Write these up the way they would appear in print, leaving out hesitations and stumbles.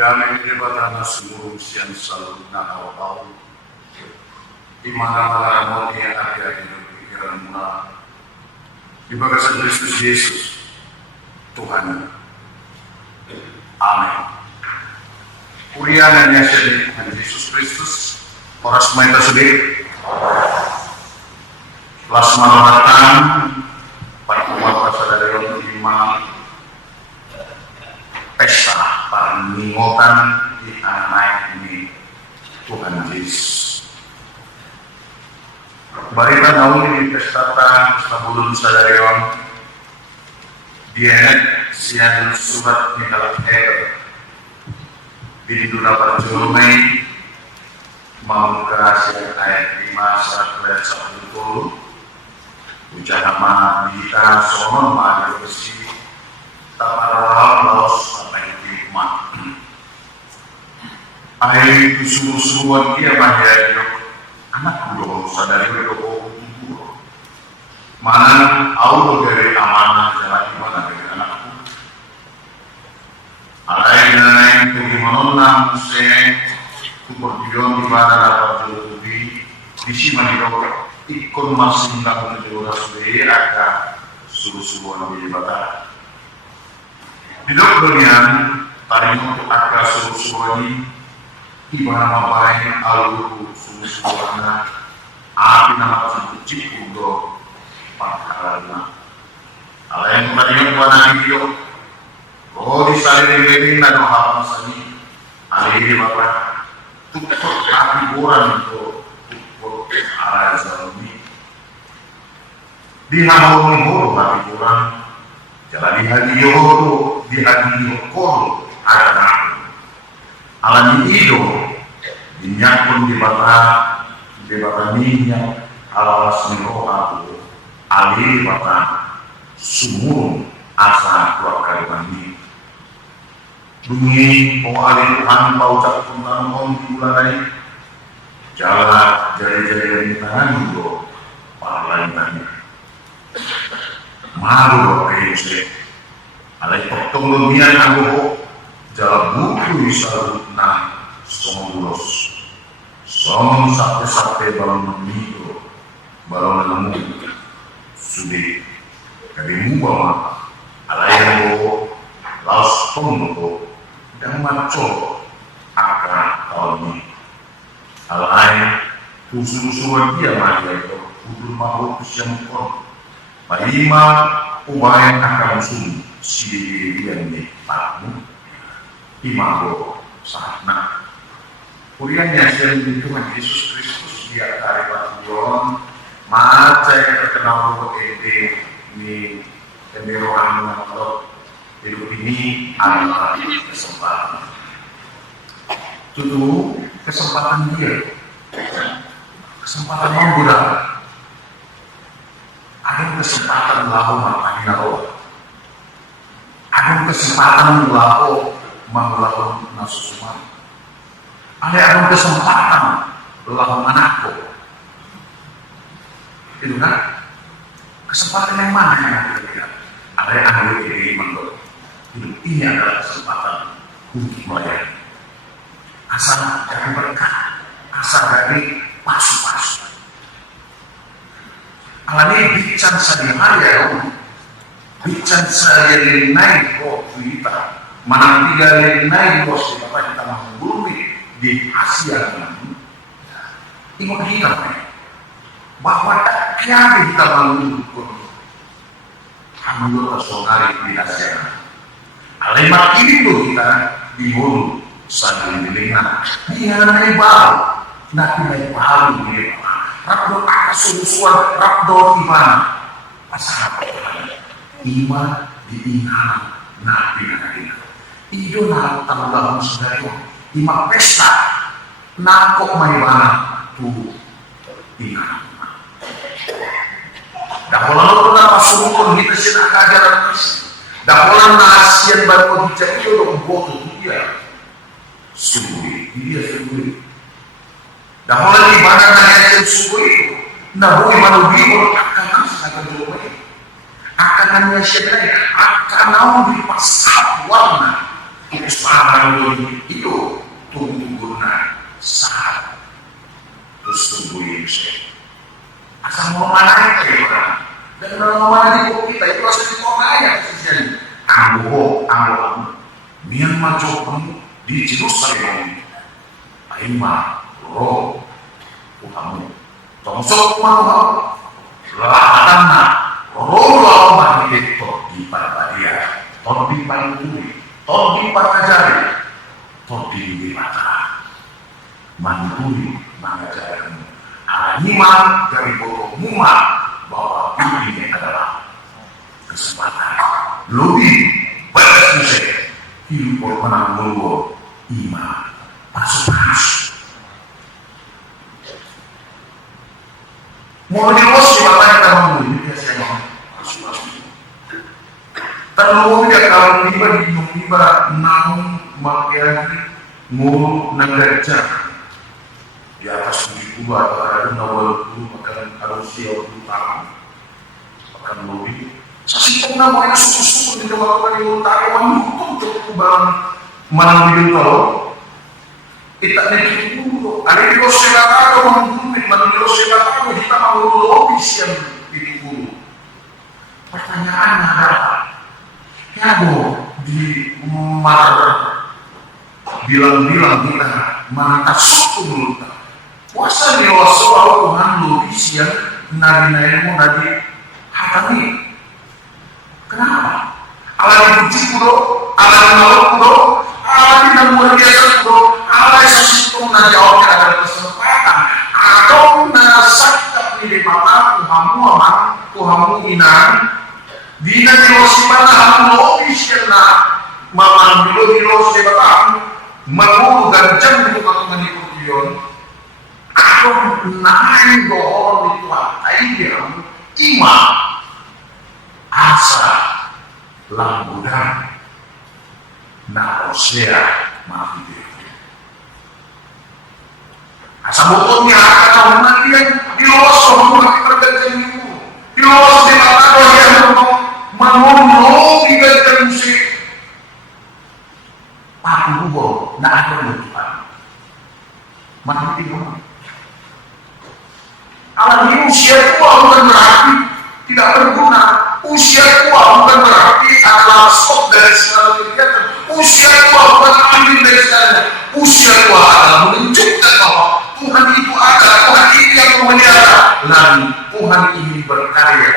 Dami kebatana seluruh siang selalu nakal tahu. Di mana mau yang ada di pikiran mula. Di bagasan Kristus Yesus Tuhan. Amin. Kuriannya sendiri Tuhan Yesus Kristus. Orang semua itu sendiri. Plasma datang pada umat pasar imam pesta para ningotan di anak ini Tuhan Yesus. Barita tahun ini pesta bulun sadarion dia siang surat di dalam pintu dapat jurumai membuka siang ayat 5 ayat 1 ujar nama kita sono maju besi taparam laos sampai hikmat air itu suruh-suruhan dia mahir anak dulu sadari dulu mana Allah dari amanah jalan mana dari anakku alai nanai itu dimononang se kuperdion di mana dapat jadi di sini dok ikut masih tak menjual sendiri akan suruh-suruhan di batas hidup berian tadi untuk agar suruh-suruhan ini ibarat mapain alur suruh-suruhan api nama cipu do pangkalan ala yang tadi yang buat video di salin nado hafal sani ali bapak tukar api boran itu tukar arah zalmi di hamon api boran jalan di hadiyo kol ada nak alami ido dinyakun di bata minyak alawas niro aku ali bata sumur asa dua kali mandi bunyi ali Tuhan paucap tentang om di bulan ini jalan jari-jari dari tangan itu para lain tanya malu kayak muslim alai potong lumian aku jalan buku isarut na somulos som sampai balon menido balon nemu sudah kami bawa alai yang laos tomo dan maco akan tahun ini alai usul-usulan dia mati itu udah mau yang kon Palima ubayan akan musuh si yang di tamu imago sahna. Kurian yang sering Tuhan Yesus Kristus dia tarik Yon maca yang terkenal ede ni kemerohan atau hidup ini adalah kesempatan. Itu kesempatan dia, kesempatan menggunakan. Ada kesempatan lahu makanya roh. Ada kesempatan lahu mengelakukan nafsu sumar. Ada kesempatan lahu anakku. Itu kan? Kesempatan yang mana yang ada kita? Ada yang ada di menurut. Ini adalah kesempatan untuk melayani. Asal dari berkah, asal dari pasu-pasu. Alani bican sadihaya, bican sadihaya naik kok kita, mana tiga naik bos kita menggurui di Asia ini, ingat kita bahwa tak kaya kita menggurui, alhamdulillah saudari di Asia. Alemat itu kita dihulu sadihaya, dia naik baru, nanti naik baru dia. Rabdo akasusuan rabdo iman pasal iman diingat nabi nabi ido na tanggap saudara ima pesta nakok may bana tu ingat daholan ko na pasumukon kita sila kagaran daholan na asian baru kita itu dong boto dia sugui daholan di mana nanya suku itu, nahu imanu biur akan akan jumpai, akan nanya siapa akan nahu di pasar warna, Kesempatan itu tunggu-tungguan saat terus tungguin saya. Asal mau mana itu ya orang, dan mau mana di kita itu asal mau mana terjadi. Anggo, Myanmar Jepang di Jerusalem, Aima, Ro, kamu, tongsok mau, latana, Ro mandi itu di Parbadia, di Paluturi. Todi Parajari, Todi Mata, Manduri, Mangajaran, Animan dari Bodo Muma, bahwa ini adalah kesempatan lebih bagus saya hidup menang mulu ima pas. Mau dilos di mana kita mau ini biasanya kalau dia kalau tiba naung makian nguru nanggaca di atas 70 atau ada 60 makan arusia 20 tahun makan lebih sasipong namanya suku-suku di tempat yang utara mendukung untuk barang manang di tol kita nih dulu ada di Osaka menggunakan manang di Osaka kita mau lobis yang dulu pertanyaan adalah ya di mar bilang-bilang kita mangkat suku dulu puasa di waso Tuhan logis yang nari-nari mau nadi hatami kenapa? Ala di puji kudo, ala di malam kudo, ala di luar biasa kudo, ala di sosial nadi awalnya ada kesempatan atau nasakta di mata Tuhamu inan Dina dirosipana hamulois na mamambilo dirosipata magulu ganjang dito katungan yun ako nain doon ito ay bilang ima asa lambudan na osea mafide asa bukotnya akan nantian diloso makikirgan itu diloso di mata yang mengunduh tiga musik Pak Hugo, nak ada lupa mati tinggal alam ini usia tua bukan berarti tidak berguna usia tua bukan berarti adalah stop dari segala kegiatan usia tua bukan ambil dari segala usia tua adalah menunjukkan bahwa Tuhan itu ada Tuhan itu yang memelihara dan Tuhan ini berkarya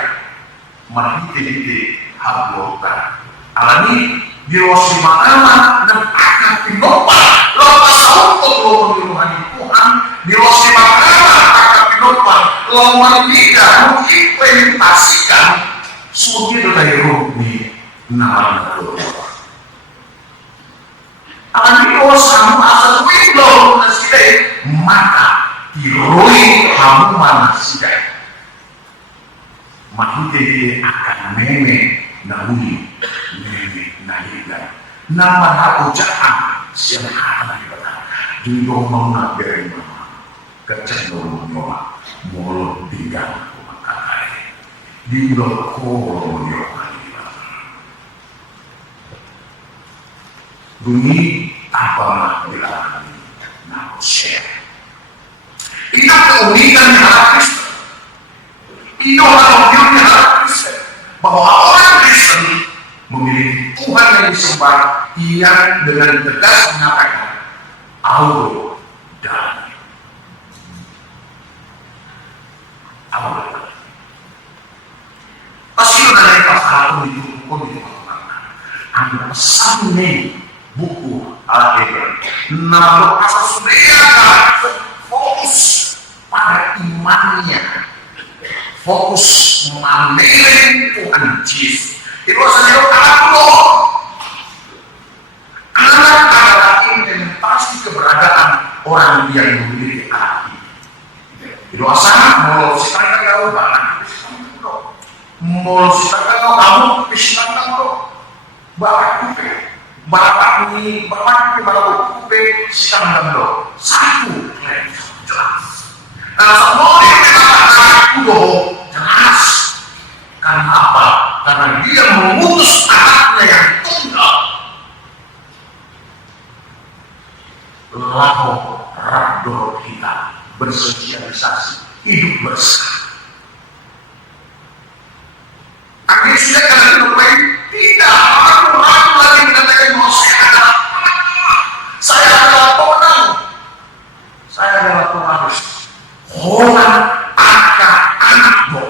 menghiti hablota alani dirosi makanan dan akan pinopa lepas untuk lomba Tuhan dirosi makanan akan pinopa lomba tidak mengimplementasikan suci dari rumi nama alani dirosi kamu asal window nasidai mata diroi kamu mana sidai mahite akan meme nahuni meme nahiga nama aku jahat siapa akan dikatakan dulu mau nak dari mana kecil dulu nyoba mulut tinggal makai di mulut kau nyoba bunyi tanpa dilakukan nak share ini keunikan hati Kristen itu adalah wujudnya Kristen bahwa orang Kristen memiliki Tuhan yang disembah yang dengan tegas mengatakan Allah dan Allah pasti dari pasal itu ada pesan buku Al-Quran nama asal sudah fokus pada imannya fokus memanggil Tuhan Yesus itu asalnya Allah anak adalah implementasi keberadaan orang yang memiliki hati itu asal mau silakan kau barang mau silakan kau kamu silakan kau bapak ini silakan kau satu jelas dan semua yang dikatakan itu jelas karena apa? Karena dia mengutus anaknya yang tunggal bersosialisasi, hidup bersama. Akhirnya sudah kalian bermain tidak ragu lagi mengatakan bahwa saya adalah pemenang, saya adalah pewaris. Holang anak bo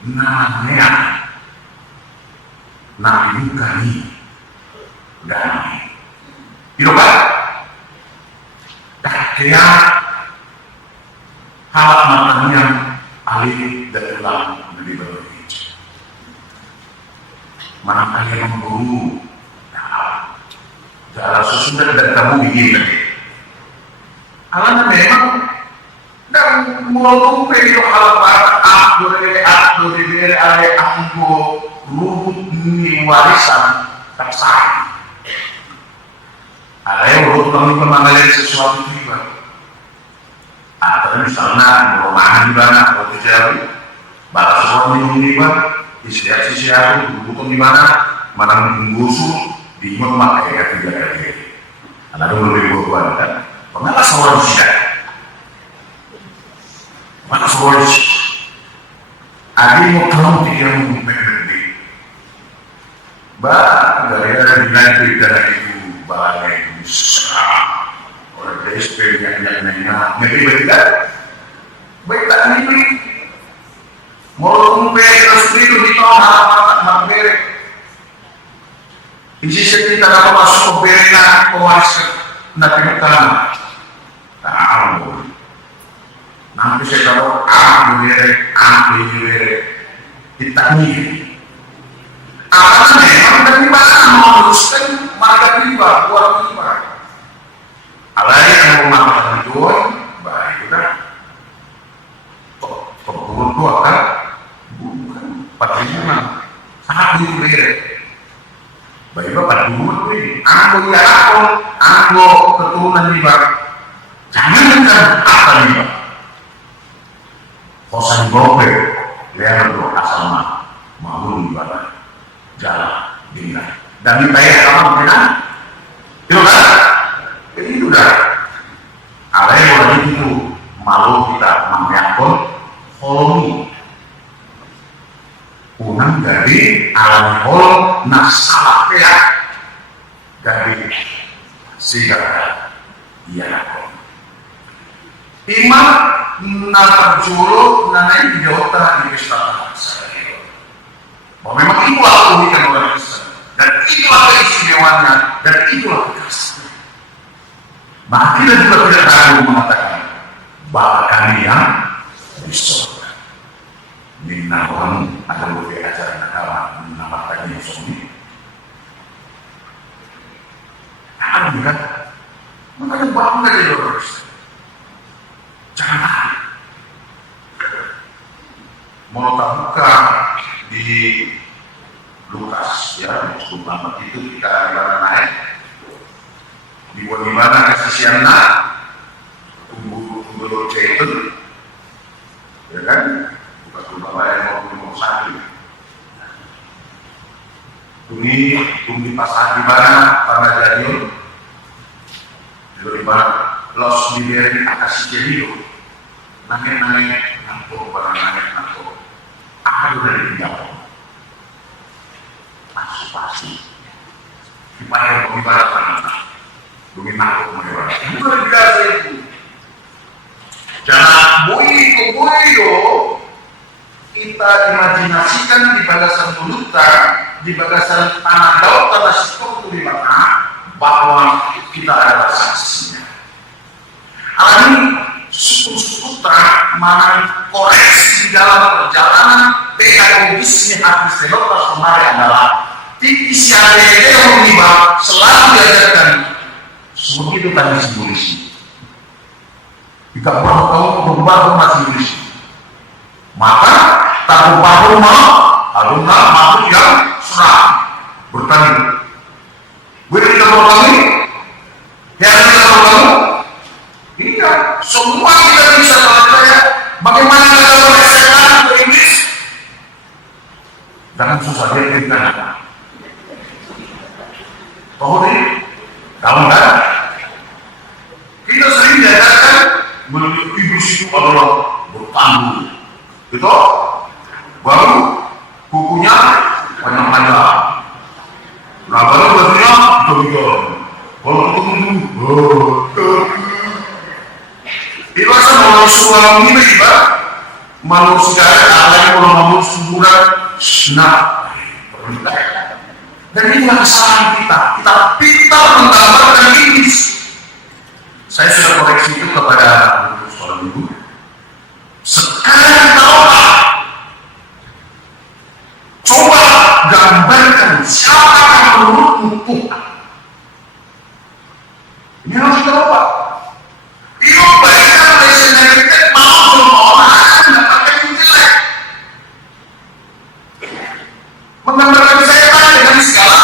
namanya nabi kami dan hidup dan dia hal matanya alih dan ulang dari berbagai mana yang memburu dalam sesudah dan kamu begini alana memang dan mau pergi hal apa aktor dari area anggo ruhut ni warisan tersayang ada yang ruhut kami pemandangan sesuatu tiba atau misalnya rumahan di mana atau terjadi batas orang minum di mana istiak butuh di mana menggusur di memakai kaki kaki ada lebih buat kan pengalas orang siap mana orang adi mau kamu tidak mengerti gara-gara dinanti dari itu balai besar orang DSP yang ngerti baik tak ini mau terus itu di tengah bere isi cerita apa masuk bere na pewaris na pinagkalaman tahu nanti saya tahu ambil bere ditani apa memang dari mana meneruskan marga riba buat riba alai yang mau makan itu baik kan pemburu tua kan patrimonal sangat berbeda. Baik pada dulu ini, anggo keturunan riba. Jangan apa riba. Kosan gope, lihat dulu asal mau riba jalan dina. Dan dibayar kamu benar? Itu kan? Itu dah. Ada yang boleh itu malu kita mengaku homi. Unang dari alam hol nasalapea dari segala iya imam natarjulu nanai jauh di istana saya bahwa memang itu alamikan orang Islam dan itulah keistimewanya dan itulah kekasihnya maka kita juga tidak ragu mengatakan bahwa kami yang disebut minna orang ada lebih ajaran agama menamakannya suami ada kan makanya bangga jadi orang Kristen jangan mau buka di Lukas ya sebelum itu kita naik di bagaimana kesisiannya tunggu zaitun ya kan Bapak yang mau satu tunggu pasar di mana pada jadion di mana los diberi atas jadion nangis ngampur barang nangis ngampur akan dari dijawab pasti dibayar pembicara tanah demi ngampur menewar bukan biasa itu jangan boido kita imajinasikan di bagasan bulutan, di bagasan tanah daun, tanah sipur di mana bahwa kita adalah saksinya. Ini suku-suku mana koreksi di dalam perjalanan pedagogisnya hati selota kemarin adalah tipis yang menimba selalu diajarkan seperti itu tadi simbolisi. Jika kamu berubah masih simbolisi. Maka tak berubah alumna makhluk yang serang bertani. Boleh kita bertani? Ya kita bertani? Iya, semua kita bisa belajar. Bagaimana kita belajar Inggris? Jangan susah dia kita. Tahu ini? Tahu kan? Kita sering diajarkan menuju iblis itu adalah bertanduk. Itu baru kukunya panjang-panjang. Nah baru bajunya jauh-jauh. Kalau ketemu itu asal manusia ini juga manusia ada yang kalau ngomong suburan senang. Dan inilah kesalahan kita pintar menggambarkan iblis. Saya sudah koreksi itu kepada seorang ibu. Sekarang tahulah, coba gambarkan siapa yang menurutmu Tuhan. Ini harus kita ubah. Itu baiknya personalitas mau semua orang akan mendapatkan yang jelek. Menggambarkan setan dengan segala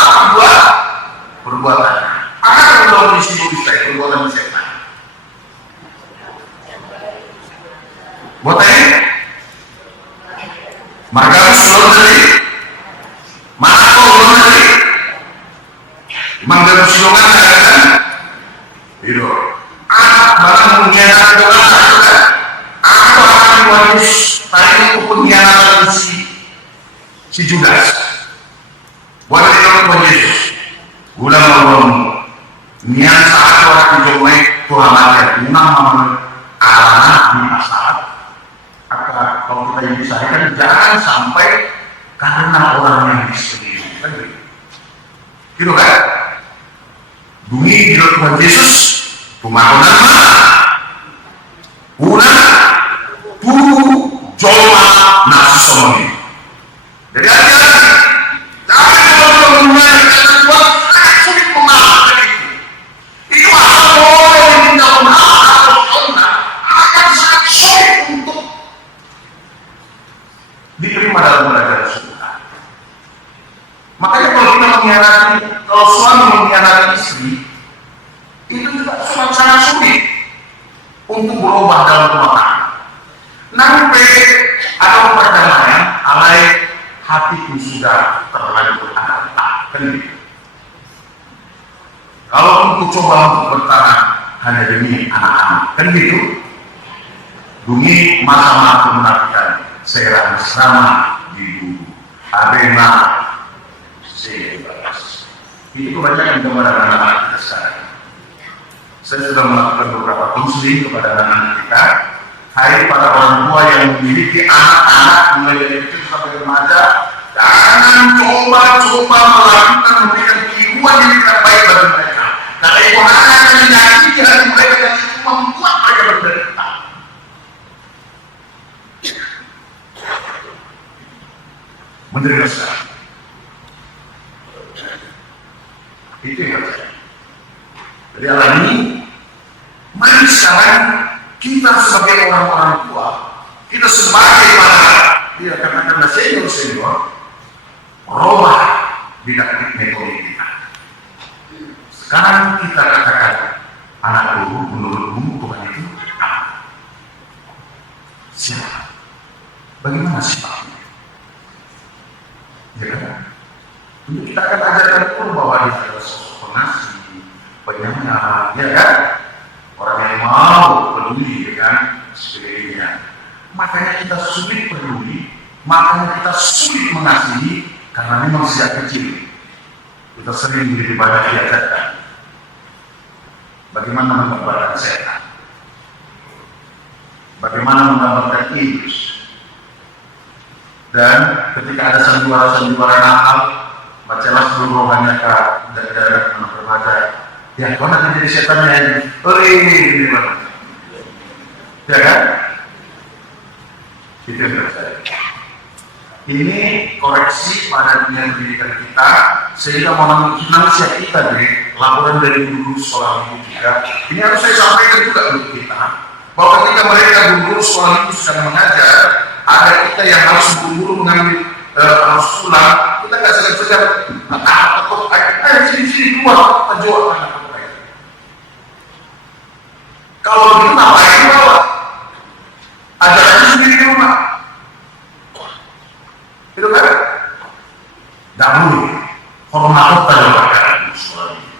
perbuatan. Akan berdoa di sini perbuatan setan. Buat ini, Margarus belum dari, Marco belum dari, Margarus Silongan katakan, itu, anak barang mengkhianati doa katakan, atau akan diwaris tadi itu pengkhianatan si Judas. Buat itu Tuhan Yesus, gula malam, niat saat orang dijomai Tuhan Allah, unang anak di masalah. Kalau kita yang disahkan, jangan sampai karena orang yang disebut kan gitu kan? Bunyi di Tuhan Yesus pemakonan mana? Una tuh joma nasi somoni. Jadi hati-hati, jangan kalau mengenai kata Tuhan sulit memaafkan itu. Itu apa orang yang tidak memaafkan Allah akan sangat sulit untuk diterima dalam kerajaan surga. Makanya kalau kita mengkhianati, kalau suami mengkhianati istri, itu juga sangat sulit untuk berubah dalam rumah tangga. Nanti ada perdamaian, alai hatiku sudah terlanjur anak kan gitu. Kalau untuk coba untuk bertahan hanya demi anak-anak, kan gitu. Bunyi masa-masa menafikan. Serang sama di dulu arena sebebas itu kebanyakan gambaran anak-anak kita sekarang. Saya sudah melakukan beberapa konseling kepada anak-anak kita. Hai para orang tua yang memiliki anak-anak mulai dari kecil sampai remaja, jangan coba-coba melakukan memberikan kehidupan yang tidak baik bagi mereka. Karena itu akan menyakiti hati mereka dan itu membuat mereka berderita. Menderita sekarang. Itu yang terjadi. Jadi hal ini, mari sekarang kita sebagai orang-orang tua, kita sebagai para, tidak katakanlah senior, merubah didaktik metode kita. Sekarang kita katakan, anakku menurutmu Tuhan itu apa? Siapa? Bagaimana sifatnya? Ya kan? Kita akan ajarkan pun bahwa dia adalah sosok pengasih, penyayang, ya kan? Orang yang mau peduli dengan sekelilingnya. Makanya kita sulit peduli, makanya kita sulit mengasihi, karena memang sejak kecil kita sering menjadi banyak diajarkan bagaimana menggambarkan setan, bagaimana menggambarkan iblis. Dan ketika ada sandiwara-sandiwara nakal, bacalah seluruh rohanya dari daerah anak remaja. Ya, kau nanti jadi setannya ini. Ini banget. Ya kan? Itu yang terjadi. Ini koreksi pada dunia pendidikan kita, sehingga manusia kita dari laporan dari guru sekolah minggu juga. Ini harus saya sampaikan juga untuk kita, bahwa ketika mereka guru sekolah minggu sedang mengajar, ada kita yang harus buru-buru mengambil harus pulang, kita nggak segan-segan takut, sini keluar, kita jawab anak mereka. Kalau begitu ngapain bawa? Ajarannya sendiri di rumah. Itu kan? Nggak boleh. Hormat pada pakaian sekolah ini.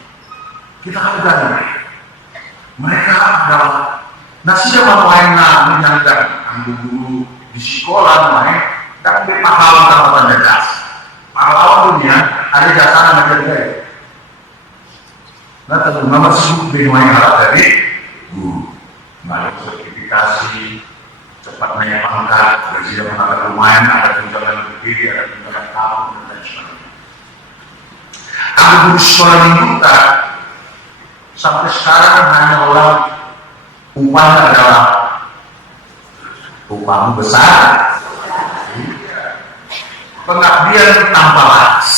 Kita hargai mereka. Mereka adalah nasinya manuaina guru di sekolah main kan di pahlawan tanpa jas. Pahlawan dunia ada jasa anak kerja. Nah, tentu nomor sebut bingung harap dari guru. Nah, sertifikasi cepat naik pangkat, gaji pangkat lumayan, ada tunjangan berdiri, ada tunjangan tahun dan lain sebagainya. Ada guru sekolah di Buta sampai sekarang hanya orang upahnya adalah upah besar, pengabdian tanpa batas.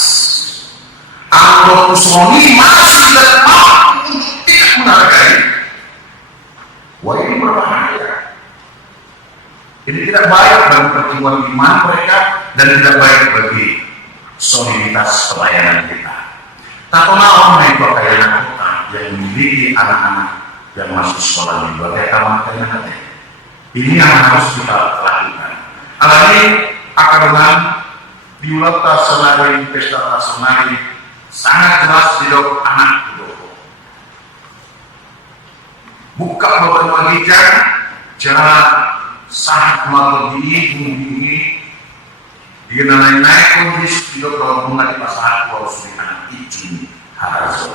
Anggota Sony masih tidak mampu untuk tidak menghargai. Wah, ini berbahaya. Ini tidak baik bagi pertumbuhan iman mereka dan tidak baik bagi soliditas pelayanan kita. Tak pernah orang itu kaya kota yang memiliki anak-anak yang masuk sekolah di berbagai taman. Ini yang harus kita lakukan. Alami akademan diulata senari pesta nasional sangat jelas di dok anak itu. Buka beberapa jalan sangat materi bumi dia naik kondisi di dok bunga di pasar harus dengan izin harus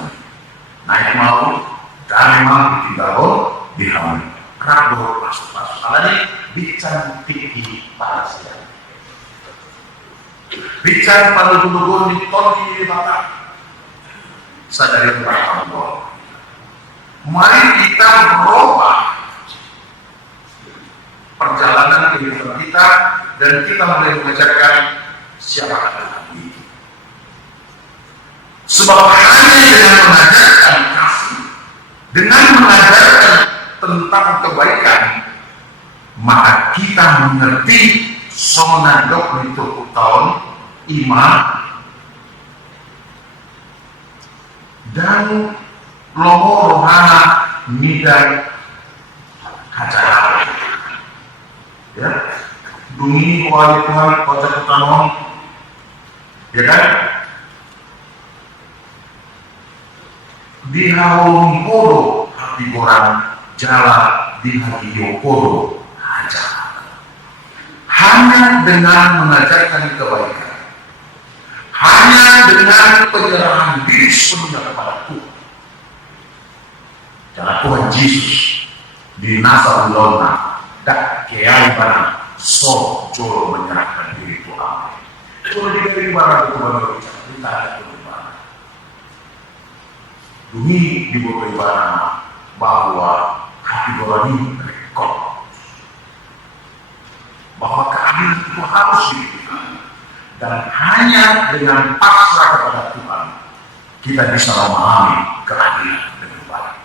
naik mau dan memang ditinggal dihamil kerap masuk alami bicara tinggi parasiat bicara pada dulu di tol di mata sadari Allah. Mari kita merubah perjalanan kehidupan kita dan kita mulai mengajarkan siapa Tuhan itu. Sebab hanya dengan mengajarkan kasih, dengan mengajarkan tentang kebaikan, maka kita mengerti sonadok itu tahun iman dan lomo rohana midai hajar ya dumi kuali Tuhan kota ketanon ya kan dihaung podo hati orang jalan di hati yopodo hajar hanya dengan mengajarkan kebaikan, hanya dengan penyerahan diri sepenuhnya kepada Tuhan. Karena Tuhan Yesus di Nasarullah tak kiai barang so jolo menyerahkan diri Tuhan. Jolo diberi barang Tuhan berbicara kita ada barang. Demi diberi barang bahwa hati orang ini rekod bahwa keadilan itu harus diberikan dan hanya dengan pasrah kepada Tuhan kita bisa memahami keadilan dengan baik.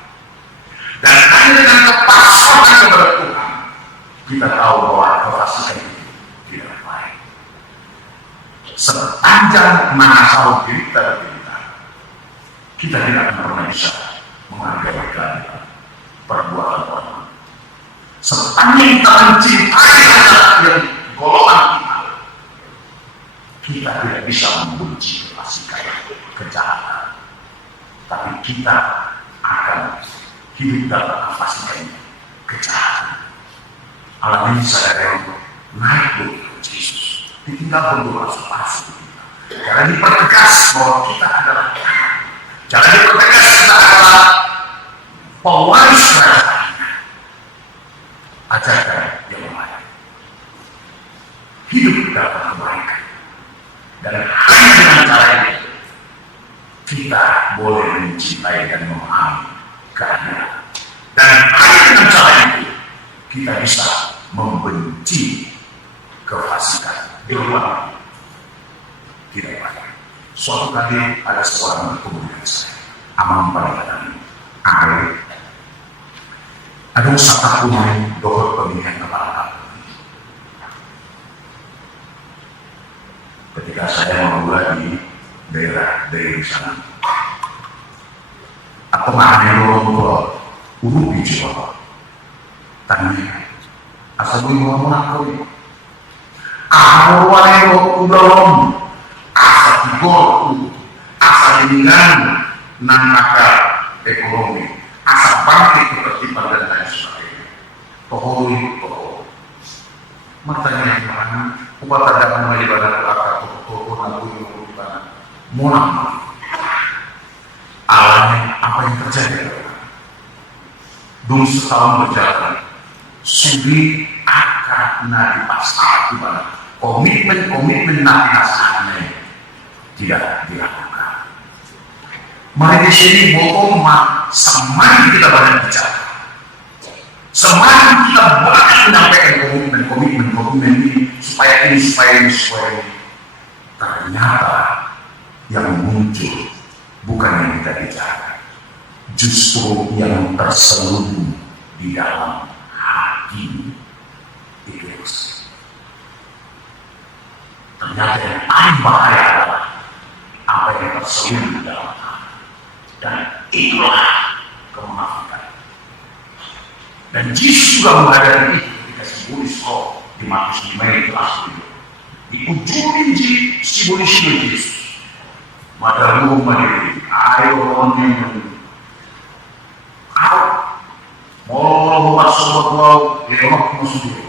Dan hanya dengan kepasrahan kepada Tuhan kita tahu bahwa kefasikan itu tidak baik. Sepanjang mana sahur kita tidak akan pernah bisa menghargai keadilan perbuatan orang. Sepanjang kita mencintai anak yang golongan kita tidak bisa membenci kefasikan kejahatan, tapi kita akan hidup dalam kefasikan kejahatan. Alami sadar yang naik untuk Yesus ditinggal untuk masuk karena dipertegas bahwa kita adalah jangan dipertegas kita adalah pewaris kerajaan. Ajarkan yang baik, hidup dalam kebaikan, dan hanya dengan cara itu kita boleh mencintai dan memahami keadilan. Dan hanya dengan cara itu kita bisa membenci kefasikan di luar tidak baik. Suatu kali ada seorang bertemu dengan saya, amam pada Ari. Ada usaha kuning dokter pemilihan kepala kampung. Ketika saya memulai di daerah sana, atau mana orang tua urupi Jawa, tanya, asal gue ngomong apa ini? Awalnya belum, asal digorku, asal dengan nangaka ekonomi, asal bangkit ketertiban dan lain sebagainya. Tohoi. matanya yang mana ubat ada mulai ibadah belakang toko-toko nabu yang ibadah monang alanya apa yang terjadi dong setahun berjalan sudah akan nadi pasal ibadah komitmen nanti nasahannya tidak dilakukan. Mari di sini bohong semakin kita banyak bicara, semakin kita banyak menyampaikan komitmen ini supaya ini. Ternyata yang muncul bukan yang kita bicara, justru yang terselubung di dalam hati iblis. Ternyata yang paling bahaya adalah apa yang terselubung di dalam hati, dan itulah kemunafikan. Dan Yesus juga menghadapi itu ketika simbolis roh di Matius 5 itu asli. Di ujung simbolis Yesus. Madaru mandiri, ayo orang mau masuk lewat masuk.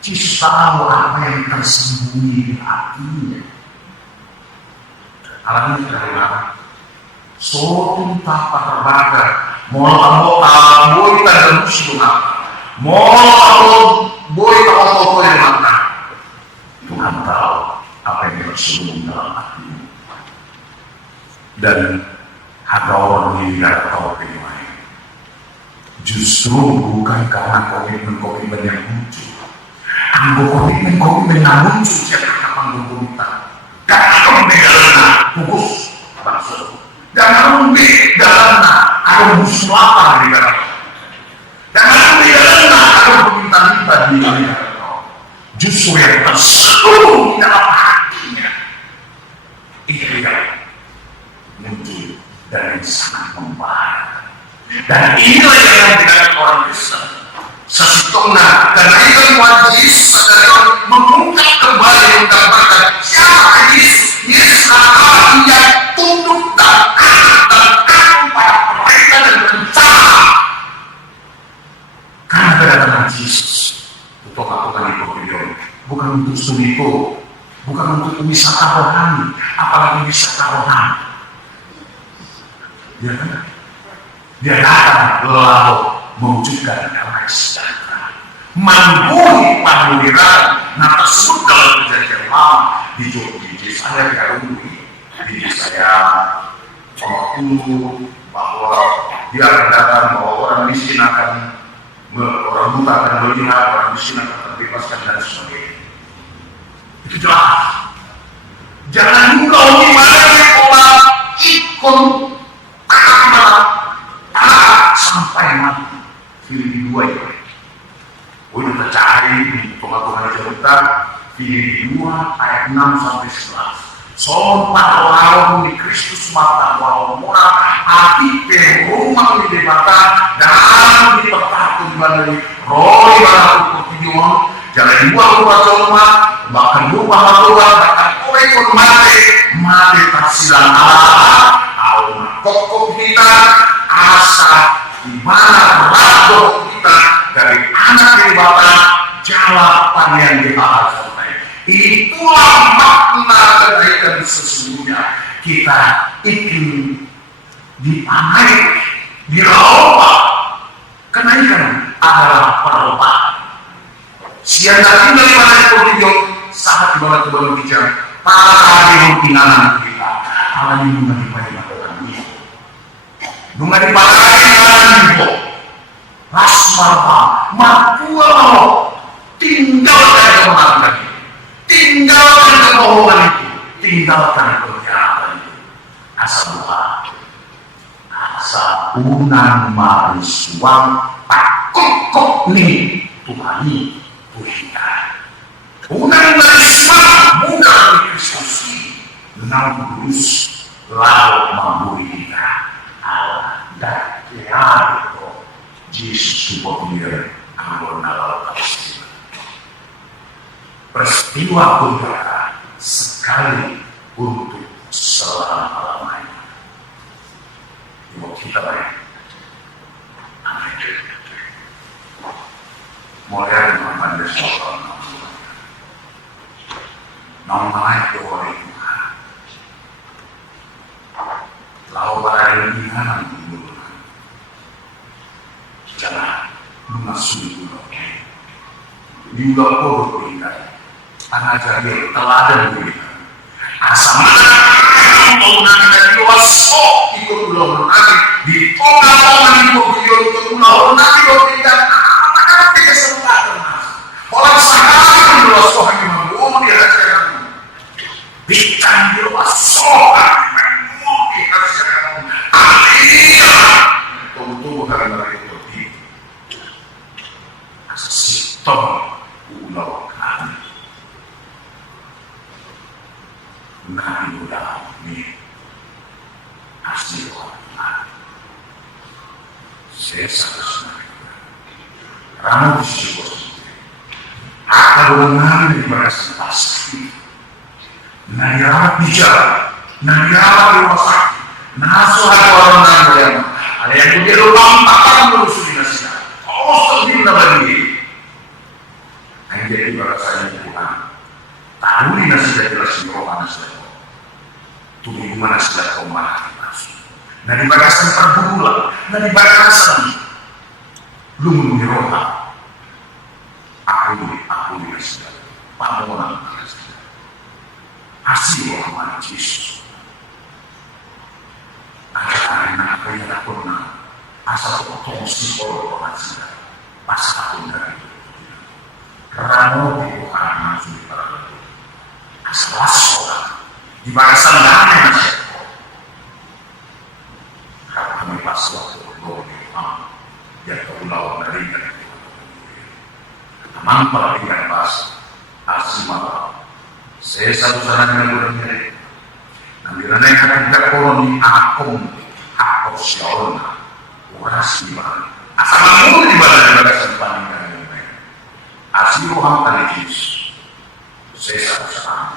Yesus tahu apa yang tersembunyi di hatinya. Alami karena sotun tanpa terbakar, mau boy tak musuh mau boy tak yang mata. Tuhan tahu apa yang tersembunyi dalam hatinya. Dan ada orang yang tidak tahu bagaimana. Justru bukan karena komitmen yang muncul. Komitmen yang muncul siapa panggung komitmen. Karena komitmen fokus langsung. Dan komitmen ada musuh lapar di dalam. Dan komitmen ada permintaan di dalam. Justru yang terselubung di dalam hatinya itu yang muncul dan sangat membahayakan. Dan inilah yang dikatakan orang Kristen sesungguhnya kenaikan Yesus adalah mengungkap kembali menggambarkan siapa Yesus adalah yang tunduk dan taat pada mereka dan rencana. Karena kedatangan Yesus untuk melakukan itu bukan untuk sumiko, bukan untuk wisata rohani, apalagi wisata rohani. Dia datang lalu mewujudkan damai sejahtera, mengguni panggilan. Nah tersebut dalam perjanjian lama di Yesaya diarungi, di Yesaya waktu bahwa dia akan datang, bahwa orang miskin akan, orang buta akan melihat, orang miskin akan terbebaskan dan sebagainya. Itu jelas. Jangan juga gimana orang ikut sampai mati. Filipi 2 itu. Udah tercari di pengakuan cerita Filipi 2 ayat 6 sampai 11. Sobat lawan di Kristus mata walau murah hati perumah di debata dan di petakun balai roh ibarat pertiduan jangan dibuang rumah cuma bahkan rumah matuan bahkan kowe mati tersilang Allah Allah kokok kita asa di mana berlaku kita dari anak debata jawaban yang dibahas. Itulah makna kenaikan sesungguhnya. Kita ingin dipanai, dirubah. Kenaikan adalah perubahan. Siang tadi dari mana itu saat di bawah tubuh bicara para tinggalan kita. Allah ini mengenai makanan itu. Mengenai makanan itu. Rasmarpa, matua tinggalkan kematian. Tinggalkan kebohongan itu, tinggalkan kejahatan itu. Asal Tuhan, asal unang marisuang takut kok nih Tuhani Tuhan. Unang marisuang bukan diskusi, nanggus lalu memburi kita. Allah dan Tuhan itu Yesus supaya anggur nalar kasih. Peristiwa berkata sekali untuk selama-lamanya. Ibu kita baik. Amin. Mulai dan seorang namanya orang Tuhan lau barang Tuhan dulu jangan memasuki dulu juga korup berikan anak jadi teladan berikan asal mau nanti luas sok ikut ulang nanti di tengah-tengah ikut ulang nanti berikan anak-anak tidak kesempatan orang sekarang luas sok yang membuang di hadapan bican di luas sok yang membuang di hadapan akhirnya tunggu karena itu di sistem ulang kami nah udah nih asli orang saya seharusnya kamu disebut akan mengalami di bagian pasti nariamat bicara nariamat di rumah sakit nasuh orang yang ada yang punya rumah makan menusu dinasnya oh sedih bagi yang jadi bahasanya Tuhan tahu dinasnya jelas di rumah nasihat tubuh mana sudah kau marah nah di bagasan perbulan nah di bagasan lu menyeroha aku ini sudah pamonan hasil Rahman Yesus anak-anak apa yang aku pernah asal potong psikolog Rahman sudah pas aku dari rano di Tuhan langsung di para asal seorang di barisan damai nasihat kalau kami pas waktu berdoa yang keulang dari mampal dengan bahasa asli malam saya satu saran yang berani nampilan yang tidak koloni akum aku siapa orasi mana asal malu di mana di bagasan pandang asli roham kali Yesus saya satu saran